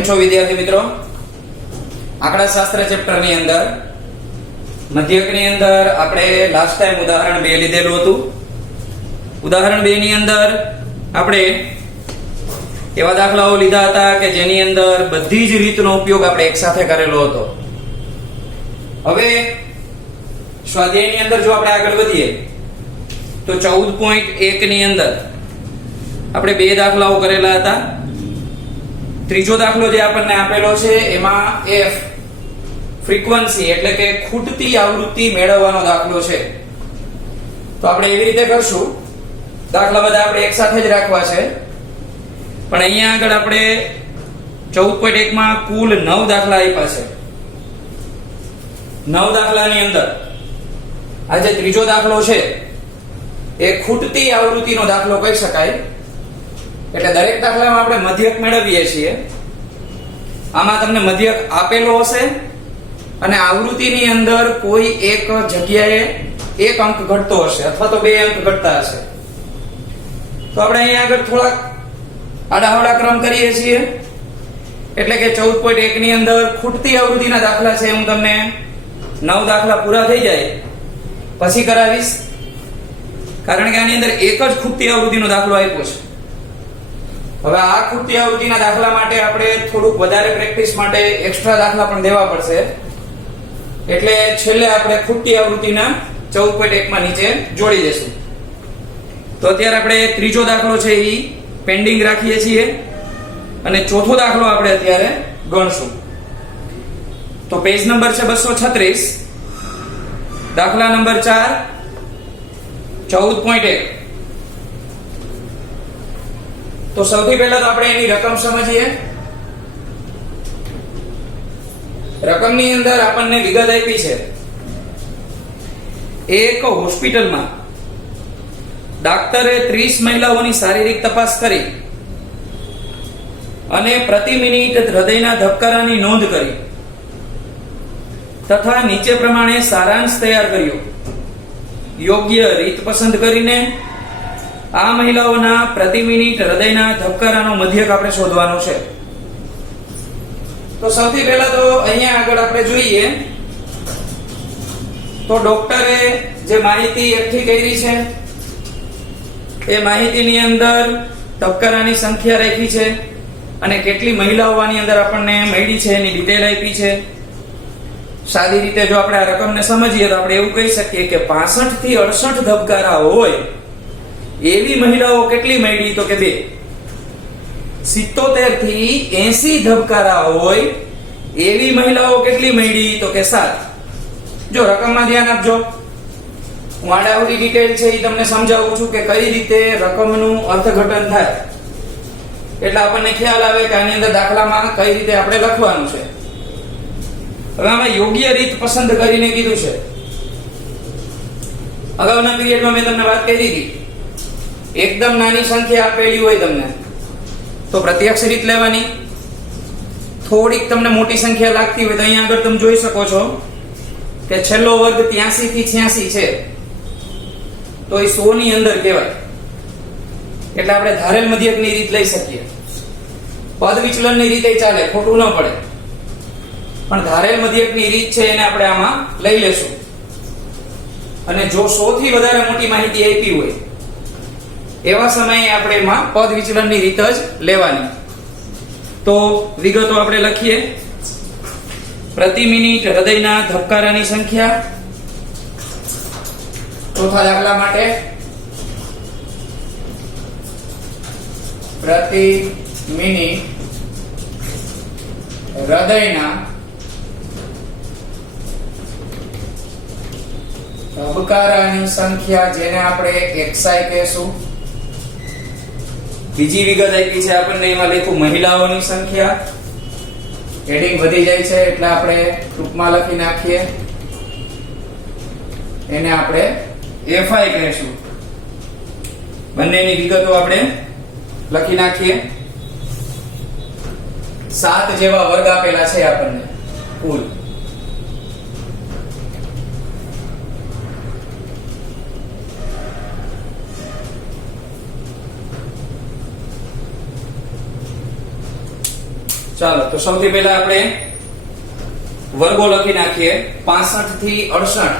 કેમ છો વિદ્યાર્થી મિત્રો? આંકડાશાસ્ત્ર ચેપ્ટર ની અંદર મધ્યક ની અંદર આપણે લાસ્ટ ટાઈમ ઉદાહરણ 2 લીધેલું હતું. ઉદાહરણ 2 ની અંદર આપણે એવા દાખલાઓ લીધા હતા કે જેની અંદર બધી જ રીતનો ઉપયોગ આપણે એકસાથે કરેલો હતો. હવે સ્વાધ્યાયની અંદર જો આપણે આગળ વધીએ તો 14.1 ની અંદર આપણે બે દાખલાઓ કરેલા હતા. ત્રીજો દાખલો જે આપણને આપેલો છે એમાં f ફ્રીક્વન્સી એટલે કે ખૂટતી આવૃત્તિ મેળવવાનો દાખલો છે. તો આપણે એવી રીતે કરશું, દાખલા બધા આપણે એકસાથે જ રાખવા છે, પણ અહીંયા આગળ આપણે 14.1 માં કુલ 9 દાખલા આપ્યા છે. 9 દાખલાની અંદર આ જે ત્રીજો દાખલો છે એ ખૂટતી આવૃત્તિનો દાખલો કહી શકાય. એટલે દરેક દાખલામાં આપણે મધ્યક મેળવીએ છીએ. આમાં તમને મધ્યક આપેલો હશે અને આવૃત્તિની અંદર કોઈ એક જગ્યાએ એક અંક ઘટતો હશે અથવા તો બે અંક ઘટતા હશે. તો આપણે અહીંયા આગળ થોડાક આડાહવડા ક્રમ કરીએ છીએ. એટલે કે 14.1 ની અંદર ખૂટતી આવૃત્તિના દાખલા છે, હું તમને 9 દાખલા પૂરા થઈ જાય પછી કરાવીશ, કારણ કે આની અંદર એક જ ખૂટતી આવૃત્તિનો દાખલો આપ્યો છે. હવે આ ખૂટતી આવૃત્તિના દાખલા માટે આપણે થોડુંક વધારે પ્રેક્ટિસ માટે એક્સ્ટ્રા દાખલા પણ દેવા પડશે. એટલે છેલ્લે આપણે ખૂટતી આવૃત્તિના 14.1 માં નીચે જોડી દેશું. તો અત્યારે આપણે ત્રીજો દાખલો છે એ પેન્ડિંગ રાખીએ છીએ અને ચોથો દાખલો આપણે અત્યારે ગણશું. તો પેજ નંબર છે 236, દાખલા નંબર 4, 14.1. તો સૌથી પહેલા તો આપણે એની રકમ સમજીએ. રકમની અંદર આપણને વિગત આપી છે. એક હોસ્પિટલમાં ડાક્ટરે 30 મહિલાઓની શારીરિક તપાસ કરી અને પ્રતિ મિનિટ હૃદયના ધબકારાની નોંધ કરી તથા નીચે પ્રમાણે સારાંશ તૈયાર કર્યો. યોગ્ય રીત પસંદ કરીને આ મહિલાઓના પ્રતિ મિનિટ હૃદયના ધબકારાનો મધ્યક આપણે શોધવાનો છે. તો સૌથી પહેલા તો અહીંયા આગળ આપણે જોઈએ તો ડોક્ટરે જે માહિતી એકઠી કરી છે એ માહિતીની અંદર ધબકારાની સંખ્યા રાખી છે અને કેટલી મહિલાઓ આની અંદર આપણને મળી છે એની ડિટેલ આપી છે. સાદી રીતે જો આપણે આ રકમને સમજીએ તો આપણે એવું કહી શકીએ કે 65 થી 68 ધબકારા હોય એવી મહિલાઓ કેટલી મળી? તો કે 2. 77 થી 80 ધબકારા હોય એવી મહિલાઓ કેટલી મળી? તો કે 7. જો રકમમાં ધ્યાન આપજો, હું આડાવડી ડિટેલ છે એ તમને સમજાવું છું કે કઈ રીતે રકમનું અર્થઘટન થાય, એટલે આપણને ખ્યાલ આવે કે આની અંદર દાખલામાં કઈ રીતે આપણે લખવાનું છે. હવે આમાં યોગ્ય રીત પસંદ કરીને કીધું છે. અગાઉના પીરિયડમાં મેં તમને વાત કરી હતી, એકદમ નાની સંખ્યા આપેલી હોય તમને તો પ્રત્યક્ષ રીત લેવાની. થોડીક તમને મોટી સંખ્યા લાગતી હોય તો અહીંયા આગળ તમે જોઈ શકો છો કે છેલ્લો વર્ગ 83 થી 86 છે તો એ 100 ની અંદર કહેવાય. એટલે આપણે ધારેલ મધ્યકની રીત લઈ શકીએ. પદ વિચલનની રીતે ચાલે, ખોટું ન પડે, પણ ધારેલ મધ્યકની રીત છે એને આપણે આમાં લઈ લેશું. અને જો 100 થી વધારે મોટી માહિતી આપી હોય એવા સમયે આપણે એમાં પદ વિચલનની રીત જ લેવાની. તો વિગતો આપણે લખીએ. પ્રતિ મિનિટ હૃદયના ધબકારાની સંખ્યા. ચોથા દાખલા માટે પ્રતિ મિનિટ હૃદયના ધબકારાની સંખ્યા, જેને આપણે XI કહેશું. બીજી વિગત આપી છે આપણને, એમાં લખ્યું મહિલાઓની સંખ્યા. હેડિંગ વધી જાય છે એટલે આપણે ટૂંકમાં લખી નાખીએ, એને આપણે FI કહેશું. બંનેની વિગતો આપણે લખી નાખીએ. 7 જેવા વર્ગ આપેલા છે આપણને કુલ. ચાલો તો સૌથી પહેલા આપણે વર્ગો લખી નાખીએ. 65 થી 68,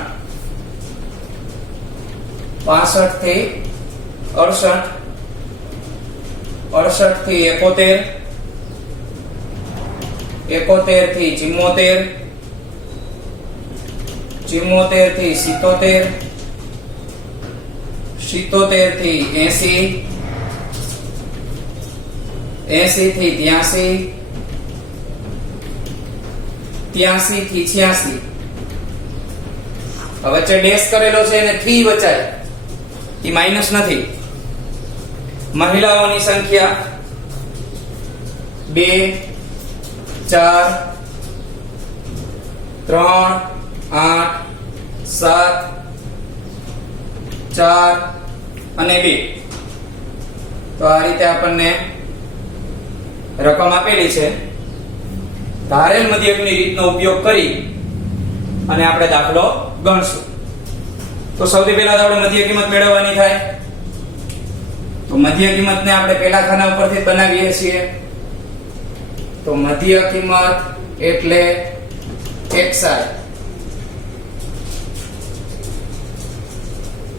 65 થી 68, 68 થી 71, 71 થી 74, 74 થી 77, 77 થી 80, 80 થી 83, 83 થી 86. વચ્ચે ડેશ કરેલો છે અને 3 વચાય, એ માઈનસ નથી. મહિલાઓની સંખ્યા 2, 4, 3, 8, 7, 4 અને 2. તો આ રીતે આપણને રકમ આપેલી છે. ધારેલ મધ્યકની રીતનો ઉપયોગ કરી અને આપણે દાખલો ગણશું. તો સૌથી પહેલા તો આપણે મધ્ય કિંમત મેળવવાની થાય. તો મધ્ય કિંમતને આપણે પહેલા ખાના ઉપરથી બનાવીએ છીએ. તો મધ્ય કિંમત એટલે xi.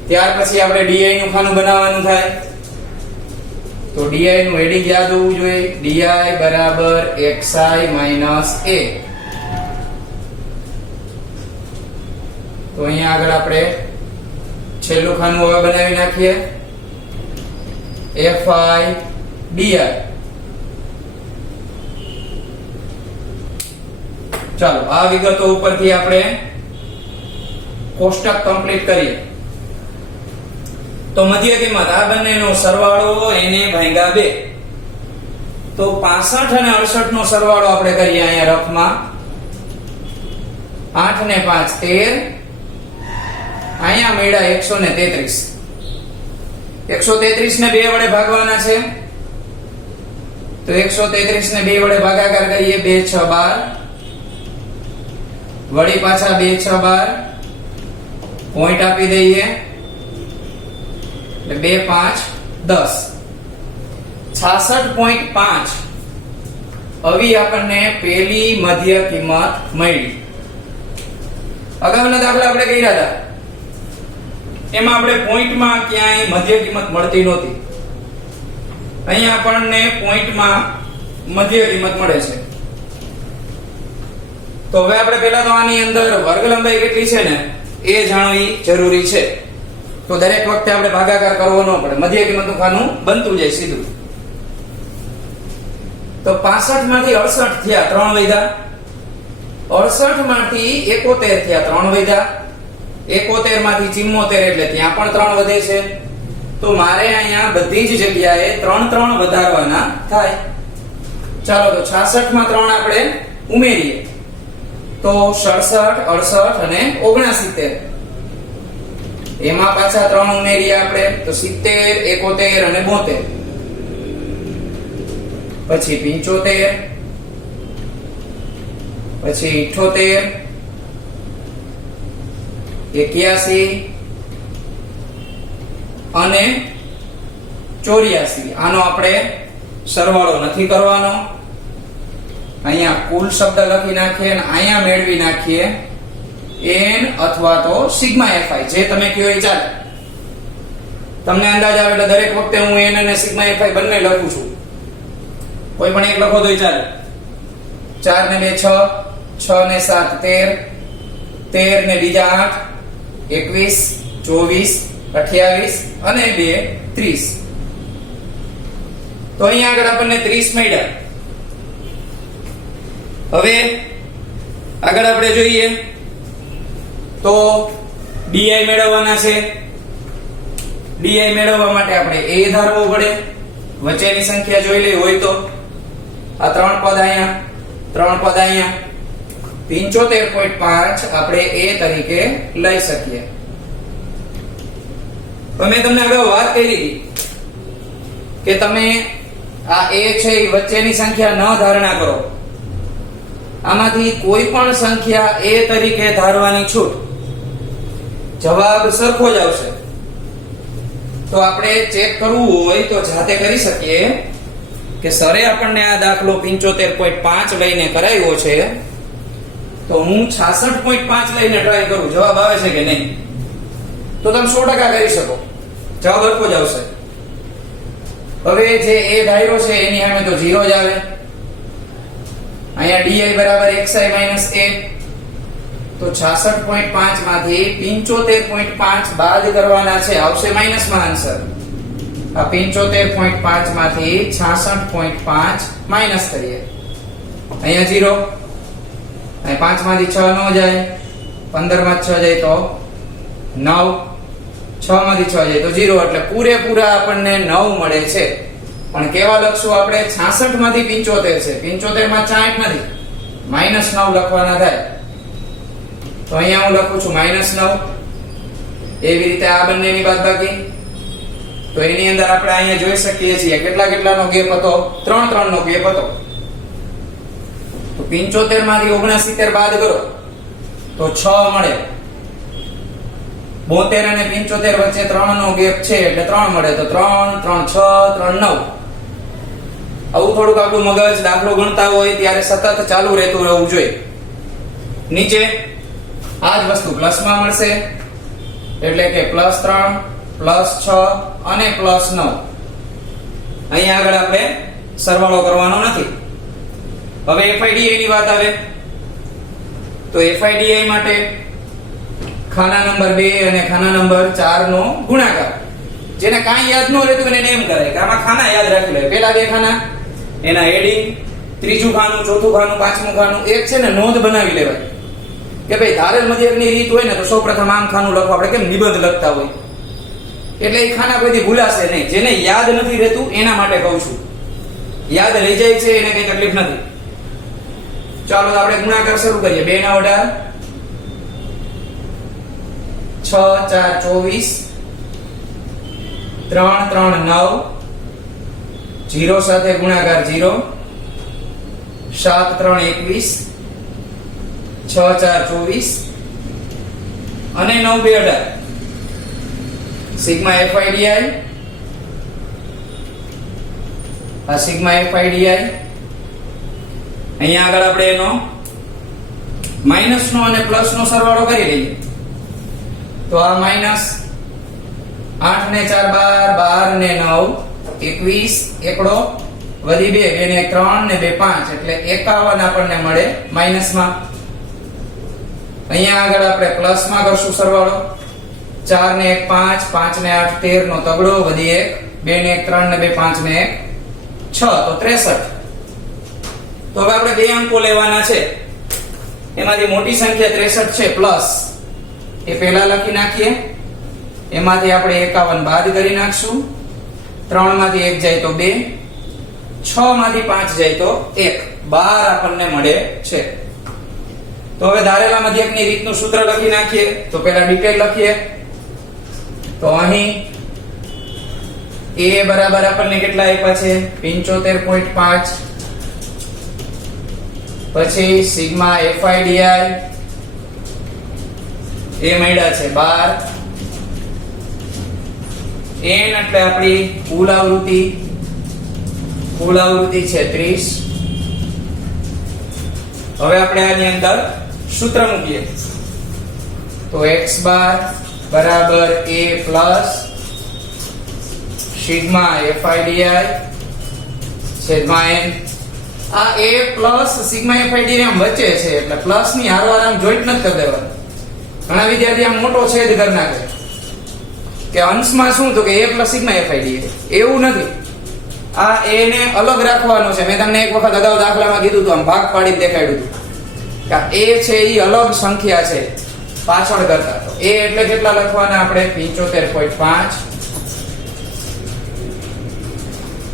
ત્યાર પછી આપણે di નું ખાનું બનાવવાનું થાય. તો di નું હેડિંગ યાદ હોવું જોઈએ. di બરાબર xi માઈનસ a. તો અહીંયા આગળ આપણે છેલ્લું ખાનું હવે બનાવી નાખીએ. fi di. ચાલો આ વિગતો ઉપરથી આપણે કોષ્ટક કમ્પ્લીટ કરીએ. તો મધ્ય કિંમત આ બંનેનો સરવાળો એને ભાગ્યા 2. તો 65 અને 68 નો સરવાળો આપણે કરીએ અહીંયા રફમાં. 8 ને 5 13. અહીંયા મળ્યા 133. 133 ને 2 વડે ભાગવાના છે. તો 133 ને 2 વડે ભાગાકાર કરીએ. 2 6 12. વળી પાછા 2 6 12. પોઈન્ટ આપી દઈએ. 2 5 10. 66.5 આવી આપણને પહેલી મધ્ય કિંમત મળી. અગાઉના દાખલા આપણે કર્યા હતા એમાં આપણે પોઈન્ટમાં ક્યાંય મધ્ય કિંમત મળતી નહોતી. અહીંયા આપણને પોઈન્ટમાં મધ્ય કિંમત મળે છે. તો હવે આપણે પહેલા તો આની અંદર વર્ગ લંબાઈ કેટલી છે ને એ જાણવી જરૂરી છે. તો દરેક વખતે આપણે ભાગાકાર કરવો ન પડે. મધ્ય કિંમતનું ખાનું બનતું જાય સીધું. તો 65 માંથી 68 થયા 3 વધ્યા. 68 માંથી 71 થયા 3 વધ્યા. 71 માંથી 74 એટલે ત્યાં પણ 3 વધે છે. તો મારે અહીંયા બધી જ જગ્યાએ 3 વધારવાના થાય. ચાલો તો 66 માં 3 આપણે ઉમેરીએ. તો 67, 68 અને 69. એમાં પાછા 3 ઉમેરીએ આપણે. તો 70, 71 અને 72. પછી 75, પછી 78, 81 અને 84. આનો આપણે સરવાળો નથી કરવાનો. અહીંયા કુલ શબ્દ લખી નાખીએ અને અહીંયા મેળવી નાખીએ n અથવા તો સિગ્મા fi. જે તમે કહો એ ચાલે. તમને અંદાજ આવે એટલે દરેક વખતે હું n અને સિગ્મા fi બંને લખું છું. કોઈ પણ એક લખો તો ચાલે. 4 ને 2 6, 6 ને 7 13, 13 ને બીજા 8, 21, 24, 28 અને 2 30. તો અહીંયા આગળ આપણને 30 મળ્યા. હવે આગળ આપણે જોઈએ તો di મેળવવાના છે. di મેળવવા માટે આપણે a ધારવો પડે. વચ્ચેની સંખ્યા જોઈ લઈ હોય તો આ 3 પદ અહીંયા, 3 પદ અહીંયા. 75.5 આપણે a તરીકે લઈ શકીએ. તો મેં તમને અગાઉ વાત કરી હતી કે તમે આ a છે એ વચ્ચેની સંખ્યા ન ધારણા કરો. આમાંથી કોઈ પણ સંખ્યા a તરીકે ધારવાની છૂટ. જવાબ સરખો જ આવશે. તો આપણે ચેક કરવું હોય તો જાતે કરી શકીએ. કે સરે આપણને આ દાખલો 75.5 લઈને કરાવ્યો છે, તો હું 66.5 લઈને ટ્રાય કરું, જવાબ આવે છે કે નહીં? તો તમે 100% કરી શકો, જવાબ સરખો જ આવશે. હવે જે a ધાર્યો છે એની સામે તો 0 જ આવે. અહીંયા di બરાબર xi માઈનસ a, તો 66.5 માંથી 75.5 બાદ કરવાના છે, આવશે માઈનસ માં આન્સર. આ 75.5 માંથી 66.5 માઈનસ કરીએ, અહીંયા 0, અહીં 5 માંથી 6 નો જાય, 15 માં 6 જાય તો 9, 6 માંથી 6 જાય તો 0, એટલે પૂરેપૂરા આપણને 9 મળે છે. પણ કેવા લખશું આપણે? 66 માંથી 75 છે, 75 માં 60 નથી, -9 લખવાના થાય. તો અહીંયા હું લખું છું -9. એવી રીતે આ બંનેની બાદબાકી, તો એની અંદર આપણે અહીંયા જોઈ શકીએ છીએ કેટલાનો ગેપ હતો? 3 નો ગેપ હતો. તો 75 માંથી 69 બાદ કરો તો 6 મળે. 72 અને 75 વચ્ચે 3 નો ગેપ છે એટલે 3 મળે, તો 3 3 6 3 9. આવું થોડુંક આપણું મગજ દાખલો ગણતા હોય ત્યારે સતત ચાલુ રહેતું રહેવું જોઈએ. નીચે આ જ વસ્તુ પ્લસમાં મળશે, એટલે કે +3 +6 અને +9. અહીંયા આગળ આપણે સરવાળો કરવાનો નથી. હવે FIDA ની વાત આવે તો FIDA માટે ખાના નંબર 2 અને ખાના નંબર 4 નો ગુણાકાર. જેને કાંઈ યાદ ન રહેતું એને એમ કરાય કે આમાં ખાના યાદ રાખી લે. પેલા 2 ખાના એના હેડિંગ, ત્રીજું ખાનું, ચોથું ખાનું, પાંચમું ખાનું, એક છે ને નોંધ બનાવી લેવાય કે ભાઈ ધારેલ મધ્યકની રીત હોય ને તો સૌપ્રથમ આમ ખાનું લખો, આપણે કેમ નિબંધ લખતા હોય. એટલે એ ખાના કોઈથી ભૂલાશે નહીં. જેને યાદ નથી રહેતું એના માટે કહું છું. યાદ રહી જાય છે એને કઈ તકલીફ નથી. ચાલો તો આપણે ગુણાકાર શરૂ કરીએ. 2 ના 18, 6 4 24, 3 3 9, 0 સાથે ગુણાકાર 0, 7 3 21, 6 4 24 અને 9 2 18. સિગ્મા FIDI, આ સિગ્મા FIDI. અહીંયા આગળ આપણે એનો માઈનસ નો અને પ્લસ નો સરવાળો કરી લઈએ. તો આ માઈનસ 8 ને 4 12, 12 ને 9 21, એકડો વધી 2, 2 ને 3 ને 2 5, એટલે 51 આપણને મળે માઈનસમાં. અહીંયા આગળ આપણે પ્લસમાં કરશું સરવાળો. 4 ને 1 5, 5 ને 8 13 નો તગડો વધી 1, 2 ને 1 3 ને 2 5 ને 1 6, તો 63. તો હવે આપણે બે અંકો લેવાના છે, એમાંથી મોટી સંખ્યા 63 છે પ્લસ, એ પહેલા લખી નાખીએ. એમાંથી આપણે 51 બાદ કરી નાખશું. 3 માંથી 1 જાય તો 2, 6 માંથી 5 જાય તો 1, 12 આપણને મળે છે. તો હવે ધારેલા મધ્યકની રીતનું સૂત્ર લખી નાખીએ. તો પહેલા ડિટેલ લખીએ. તો અહીં a બરાબર આપણને કેટલા આપ્યા છે? 75.5. પછી સિગ્મા FIDI એ મળ્યા છે 12. n એટલે આપણી કુલ આવૃત્તિ છે 30. હવે આપણે આની અંદર સૂત્ર મૂકીએ. તો x બાર બરાબર a પ્લસ સિગ્મા FIDI છેદમાં n. આ a પ્લસ સિગ્મા FIDI આમ વચ્ચે છે એટલે પ્લસ ની હારવાર આમ જોઈન્ટ નથી કરી દેવાનું. ઘણા વિદ્યાર્થી આમ મોટો છેદ કરી નાખે કે અંશમાં શું, તો કે a પ્લસ સિગ્મા FIDI. એવું નથી. આ a ને અલગ રાખવાનો છે. મેં તમને એક વખત અગાઉ દાખલામાં કીધું હતું, આમ ભાગ પાડીને દેખાડ્યું હતું કે a છે એ અલગ સંખ્યા છે પાછળ કરતા. તો a એટલે કેટલા લખવાના આપણે? 75.5.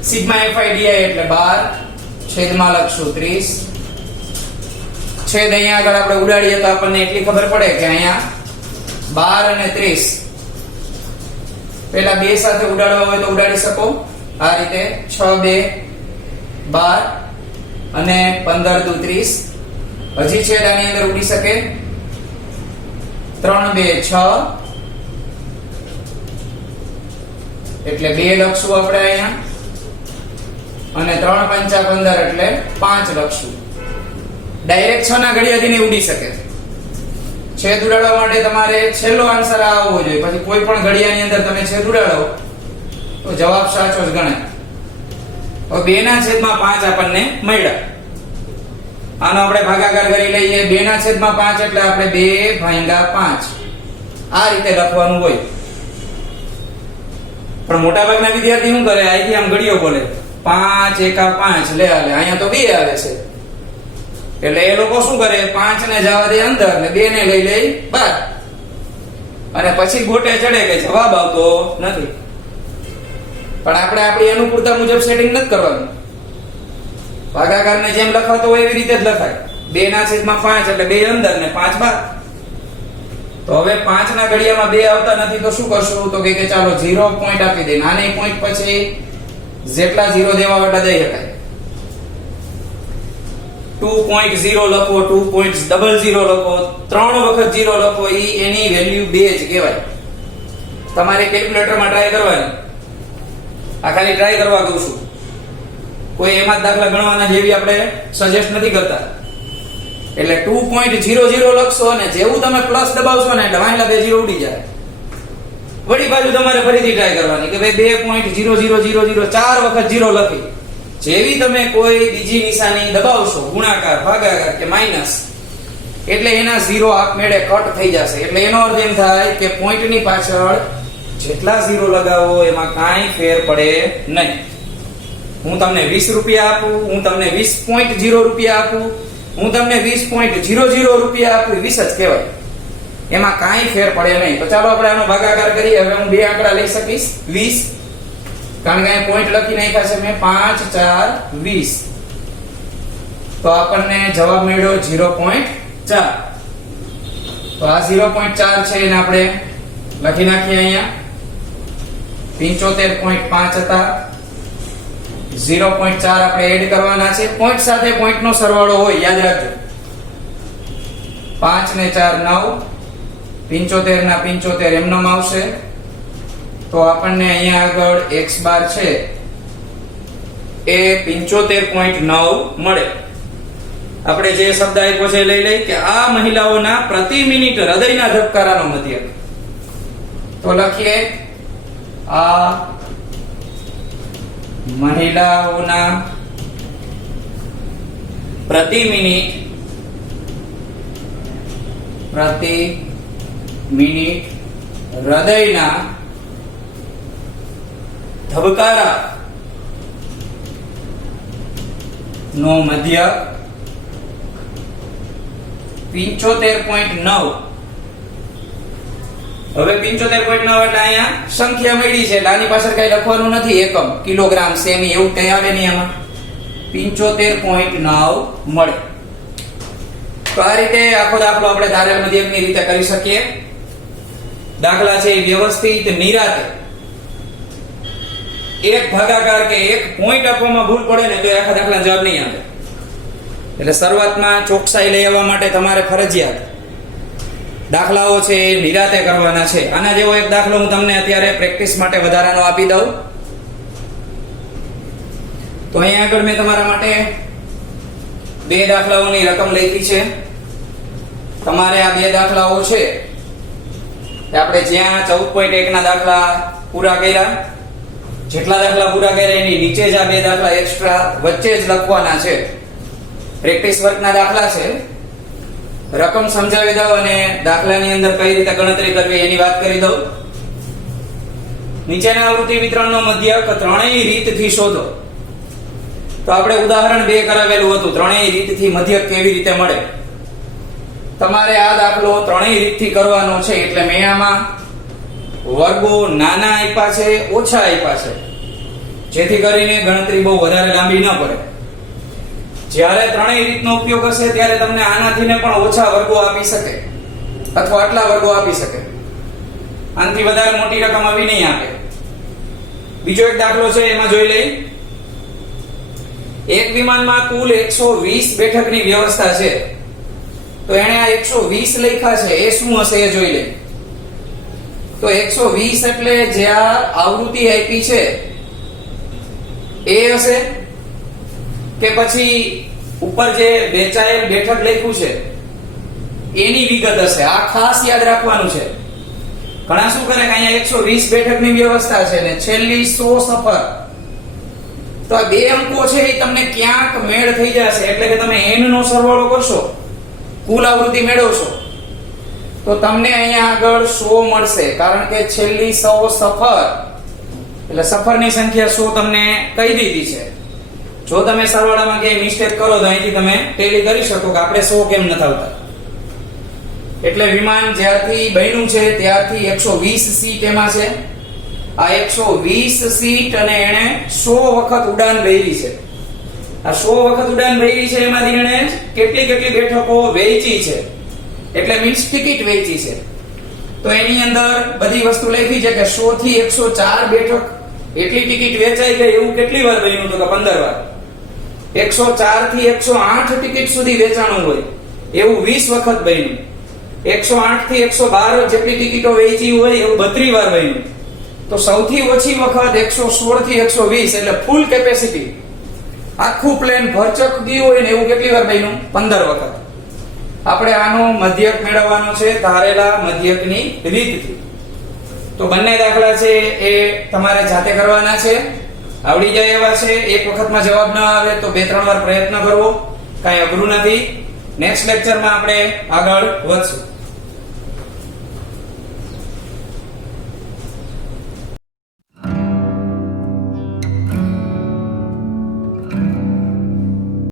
સિગ્મા FIDI એટલે 12, છેદમાં લખશું 30. છેદ અહીંયા આગળ આપણે ઉડાડીએ તો આપણને એટલી ખબર પડે કે અહીંયા 12 અને 30 પેલા બે સાથે ઉડાડવા હોય તો ઉડાડી શકો. આ રીતે 6 2 12 અને 15 2 30. હજી છેદ આની અંદર ઉડી શકે. 3 2 6 એટલે 2 લખશું આપણે અહીંયા. અને 3 પંચા 15 એટલે 5 લખશું. ડાયરેક્ટ 6 ના ઘડિયાથી નહીં ઉડી શકે. છેદ ઉડાડવા માટે તમારે છેલ્લો આન્સર આવવો જોઈએ. પછી કોઈ પણ ઘડિયાની અંદર તમે છેદ ઉડાડો તો જવાબ સાચો જ ગણાય. હવે 2 ના છેદમાં 5 આપણને મળ્યા. આનો આપણે ભાગાકાર કરી લઈએ. 2 ના છેદમાં 5 એટલે આપણે 2 ભાગ્યા 5 આ રીતે લખવાનું હોય. પણ મોટા ભાગના વિદ્યાર્થી શું કરે, અહીંથી આમ ઘડિયો બોલે 5 એકા 5 લે આલે. અહીંયા તો 2 આવે છે એટલે એ લોકો શું કરે, 5 ને જવા દે અંદર ને 2 ને લઈ લે બહાર, અને પછી ગોટે ચડે કે જવાબ આવતો નથી. પણ આપણે આપણી અનુકૂળતા મુજબ સેટિંગ નથી કરવાનું. ભાગાકારને જેમ લખાતો હોય એવી રીતે જ લખાય. 2 ના છેદમાં 5 એટલે 2 અંદર ને 5 બહાર. તો હવે 5 ના ઘડિયામાં 2 આવતા નથી તો શું કરશું, તો કે ચાલો 0 પોઈન્ટ આપી દે. નાની પોઈન્ટ પછી જેટલા 0 દેવા વાળા દઈ શકાય. 2.0 લખો, 2.00 લખો, 3 વખત 0 લખો, એની વેલ્યુ 2 જ કહેવાય. તમારે કેલ્ક્યુલેટરમાં ટ્રાય કરવાની. આ ખાલી ટ્રાય કરવા કહું છું. કોઈ એમાં દાખલા ગણવાના જેવી આપણે સજેસ્ટ નથી કરતા. એટલે 2.00 લખશો અને જેવું તમે પ્લસ દબાવશો ને એટલે વાંચલા 2 0 ઉડી જાય. વળી બાજુ તમારે ફરીથી ટ્રાય કરવાની કે ભાઈ 2.0000 4 વખત 0 લખી. જેવી તમે કોઈ બીજી નિશાની દબાવશો, ગુણાકાર, ભાગાકાર કે માઈનસ, એટલે એના 0 આપમેળે કટ થઈ જશે. એટલે એનો અર્થ એમ થાય કે પોઈન્ટની પાછળ જેટલા 0 લગાવો એમાં કાંઈ ફેર પડે નહીં. હું તમને 20 રૂપિયા આપું, હું તમને 20.0 રૂપિયા આપું, હું તમને 20.00 રૂપિયા આપું, 20 જ કહેવાય. એમાં કાંઈ ફેર પડે નહીં. તો ચાલો આપણે આનો ભાગાકાર કરીએ. હવે હું બે આંકડા લઈ શકીશ 20, કારણ કે અહીં પોઈન્ટ લખી નાખ્યા છે મેં 5 4 20. તો આપણને જવાબ મળ્યો 0.4. તો આ 0.4 છે એને આપણે લખી નાખીએ. અહીંયા 75.5 હતા, 0.4 આપણે એડ કરવાના છે. પોઈન્ટ સાથે પોઈન્ટ નો સરવાળો હોય, યાદ રાખજો. 5 ને 4 9, 75 ના 75 એમનો આવશે. તો આપણને અહીંયા આગળ x બાર છે એ 75.9 મળે. આપણે જે શબ્દ આપ્યો છે લઈ લઈ કે આ મહિલાઓના પ્રતિ મિનિટ હૃદયના ધબકારાનો મધ્યક. તો લખીએ આ મહિલાઓના પ્રતિ મિનિટ હૃદયના ધબકારા નો મધ્યક 75.9. હવે 75.9 એટલે અહીંયા સંખ્યા મળી છે એટલે આની પાછળ કઈ લખવાનું નથી. એકમ, કિલોગ્રામ, સેમી એવું કઈ આવે નહીં આમાં. 75.9 મળે. તો આ રીતે આખો દાખલો આપણે ધારેલ મધ્યકની રીતે કરી શકીએ. દાખલા છે વ્યવસ્થિત નિરાતે એક ભાગાકાર કે એક પોઈન્ટ આપવામાં ભૂલ પડે ને તો આખા દાખલા જવાબ નહીં આવે. એટલે શરૂઆતમાં ચોકસાઈ લઈ આવવા માટે તમારે ફરજિયાત દાખલાઓ છે એ નિરાતે કરવાના છે. આના જેવો એક દાખલો હું તમને અત્યારે પ્રેક્ટિસ માટે વધારાનો આપી દઉં. તો અહીંયા આગળ મેં તમારા માટે 2 દાખલાઓની રકમ લખી છે. તમારે આ 2 દાખલાઓ છે આપણે જ્યાં 14.1 ના દાખલા પૂરા કર્યા, જેટલા દાખલા પૂરા કર્યા એની નીચે જ આ 2 દાખલા એક્સ્ટ્રા વચ્ચે જ લખવાના છે. પ્રેક્ટિસ વર્કના દાખલા છે. રકમ સમજાવી દઉં અને દાખલાની અંદર કઈ રીતે ગણતરી કરવી એની વાત કરી દઉં. નીચેના આવૃત્તિ વિતરણનો મધ્યક ત્રણેય રીતથી શોધો. તો આપણે ઉદાહરણ 2 કરાવેલું હતું, ત્રણેય રીતથી મધ્યક કેવી રીતે મળે. તમારે આ દાખલો ત્રણેય રીતથી કરવાનો છે. એટલે મેં આમાં વર્ગો નાના આપ્યા છે, ઓછા આપ્યા છે, જેથી કરીને ગણતરી બહુ વધારે લાંબી ન પડે. જ્યારે ત્રણેય રીતનો ઉપયોગ હશે ત્યારે તમને આનાથી ને પણ ઓછા વર્ગો આપી શકે અથવા આટલા વર્ગો આપી શકે. આનાથી વધારે મોટી રકમ આવી નહીં આપે. બીજો એક દાખલો છે એમાં જોઈ લઈ. એક વિમાનમાં કુલ 120 બેઠકની વ્યવસ્થા છે. તો એને આ 120 લખ્યા છે એ શું હશે એ જોઈ લઈ. તો 120 એટલે જે આ આવૃત્તિ આપી છે એ હશે. કે પછી ઉપર જે વેચાયેલ બેઠક લખ્યું છે એની વિગત હશે. આ ખાસ યાદ રાખવાનું છે. ઘણા શું કરે કે અહીંયા 120 બેઠકની વ્યવસ્થા છે ને છેલ્લી 100 સફર. તો આ બે અંકો છે એ તમને ક્યાંક મેળ થઈ જશે. એટલે કે તમે n નો સરવાળો કરશો, કુલ આવૃત્તિ મેળવશો, તો તમને અહીંયા આગળ 100 મળશે. કારણ કે છેલ્લી 100 સફર એટલે સફરની સંખ્યા 100 તમને કહી દીધી છે. જો તમે સરવાળામાં ક્યાંય મિસ્ટેક કરો તો અહીંથી તમે ટેલી કરી શકો કે આપણે 100 કેમ નથી આવતા. એટલે વિમાન જ્યારથી બન્યું છે ત્યારથી 120 સીટ એમાં છે. આ 120 સીટ અને એને 100 વખત ઉડાન ભરી છે. આ 100 વખત ઉડાન ભરી છે એમાંથી એને કેટલી બેઠકો વેચી છે, એટલે મીન્સ ટિકિટ વેચી છે. તો એની અંદર બધી વસ્તુ લખી છે કે 100 થી 104 બેઠક એટલી ટિકિટ વેચાઈ ગઈ. એવું કેટલી વાર બન્યું તો કે 15 વાર. 104 થી 108 ટિકિટ સુધી વેચાણું હોય એવું 20 વખત બન્યું. 108 થી 112 જેટલી ટિકિટો વેચી હોય એવું 32 વાર બન્યું. તો સૌથી ઓછી વખત 116 થી 120 એટલે ફૂલ કેપેસિટી આખું પ્લેન ભરચક ગયું હોય ને એવું કેટલી વાર બન્યું? 15 વખત. આપણે આનો મધ્યક મેળવવાનો છે ધારેલા મધ્યકની રીતથી. તો બંને દાખલા છે એ તમારે જાતે કરવાના છે, આવડી જાય એવા છે. એક વખતમાં જવાબ ન આવે તો 2-3 વાર પ્રયત્ન કરવો, કાંઈ અઘરું નથી. નેક્સ્ટ લેક્ચરમાં આપણે આગળ વધશું.